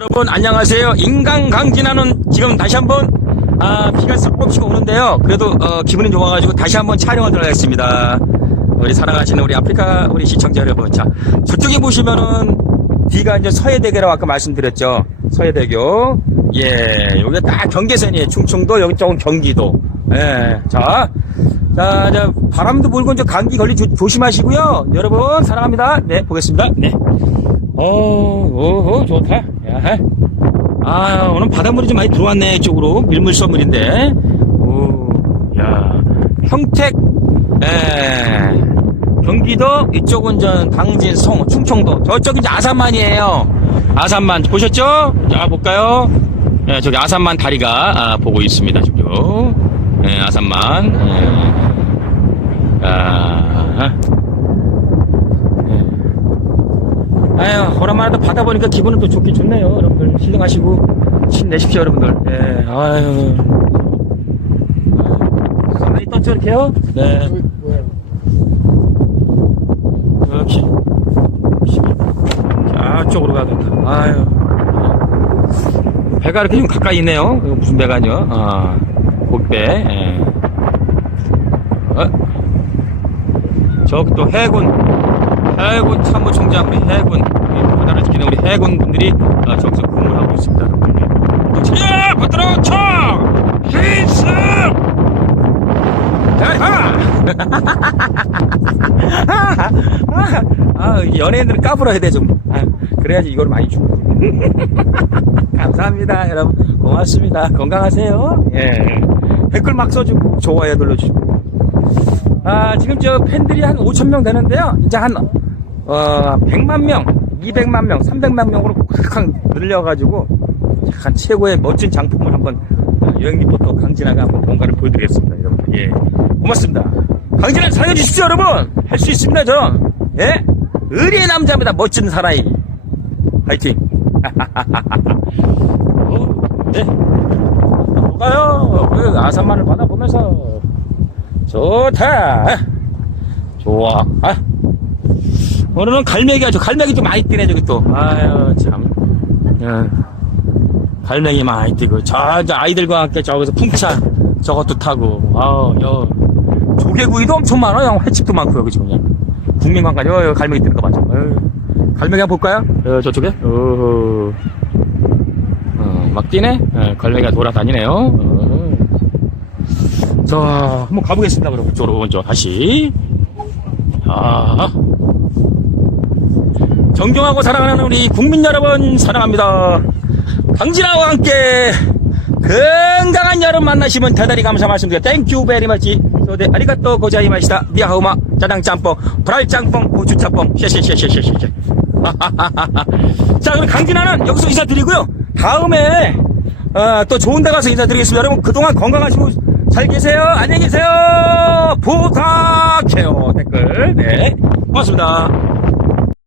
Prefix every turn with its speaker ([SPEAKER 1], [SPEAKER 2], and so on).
[SPEAKER 1] 여러분 안녕하세요. 인간강진하는 지금 다시 한번 아, 비가 썩 오는데요. 그래도 어, 기분이 좋아가지고 다시 한번 촬영을 들어가겠습니다. 우리 사랑하시는 우리 아프리카 우리 시청자 여러분, 자 저쪽에 보시면은 뒤가 이제 서해대교라고 아까 말씀드렸죠. 서해대교. 예, 여기가 딱 경계선이에요. 충청도 여기 쪽은 경기도. 예, 자. 자, 자, 바람도 불고 이제 감기 걸리 조, 조심하시고요. 여러분, 사랑합니다. 네, 보겠습니다. 네. 오, 오, 오, 좋다. 야. 아, 오늘 바닷물이 좀 많이 들어왔네, 이쪽으로. 밀물서물인데. 오, 야. 평택, 에, 경기도, 이쪽은 전 당진, 송, 충청도. 저쪽은 이제 아산만이에요. 아산만, 보셨죠? 자, 볼까요? 예, 저기 아산만 다리가, 아, 보고 있습니다, 저기요. 예, 아산만. 예. 아, 아유, 오랜만에 또 바다 보니까 기분은 또 좋긴 좋네요. 여러분들, 힐링하시고, 힘내십시오, 여러분들. 예, 아유. 가만히 떴죠, 이렇게요? 네. 이렇게. 저쪽으로 가야 된다. 아유. 배가 이렇게 좀 가까이 있네요. 이거 무슨 배가요? 아, 곡배. 예. 어? 저기 또 해군. 해군 참모총장 우리 해군 바다를 지키는 우리 해군 분들이 어, 저기서 근무를 하고 있습니다. 예, 받들어 쳐! 필승! 자, 아, 연예인들은 까불어야 돼, 좀. 아, 그래야지 이걸 많이 주고. 감사합니다, 여러분. 고맙습니다. 건강하세요. 예. 댓글 막 써주고, 좋아요 눌러주시고. 아, 지금 저 팬들이 한 5천 명 되는데요. 이제 한, 어, 100만 명, 200만 명, 300만 명으로 확 늘려가지고, 약간 최고의 멋진 장품을 한번 어, 여행 리포터 강진아가 한번 뭔가를 보여드리겠습니다, 여러분. 예. 고맙습니다. 강진아 사랑해주십시오, 여러분! 할 수 있습니다, 저. 예? 의리의 남자입니다, 멋진 사나이. 화이팅! 어, 네. 가요. 그 아산만을 받아보면서 좋다. 좋아. 아. 오늘은 갈매기 아주 갈매기 좀 많이 뛰네 저기 또. 아유 참. 야. 갈매기 많이 뛰고 저, 저 아이들과 함께 저기서 풍차 저것도 타고. 아우 여 조개구이도 엄청 많아. 요 횟집도 많고 여기 지금 그냥. 국민관광 여, 여 갈매기 뛰는 거 맞아. 어휴. 갈매기 한번 볼까요? 어, 저쪽에? 어허. 어, 막 뛰네? 어, 갈매기가 돌아다니네요. 어. 자, 한번 가보겠습니다. 그럼 그쪽으로 먼저 다시. 아. 존경하고 사랑하는 우리 국민 여러분 사랑합니다. 강진아와 함께 건강한 여름 만나시면 대단히 감사 말씀드려요. 땡큐 베리 마치. 소대 아리가또 고자이마시다. 니하우마 짜장 짬뽕, 브랄 짬뽕, 고추 짬뽕. 쉐쉐쉐쉐쉐쉐. 자, 그럼 강진아는 여기서 인사드리고요. 다음에 어, 또 좋은 데 가서 인사드리겠습니다. 여러분 그동안 건강하시고 잘 계세요. 안녕히 계세요. 부탁해요. 댓글. 네. 고맙습니다.